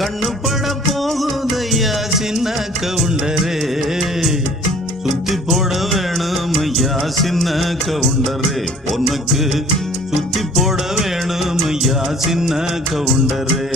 கண்ணு பட போகுதையா சின்ன கவுண்டரே சுத்தி போட வேணும் ஐயா சின்ன கவுண்டரே உனக்கு சுத்தி போட வேணும் ஐயா சின்ன கவுண்டரே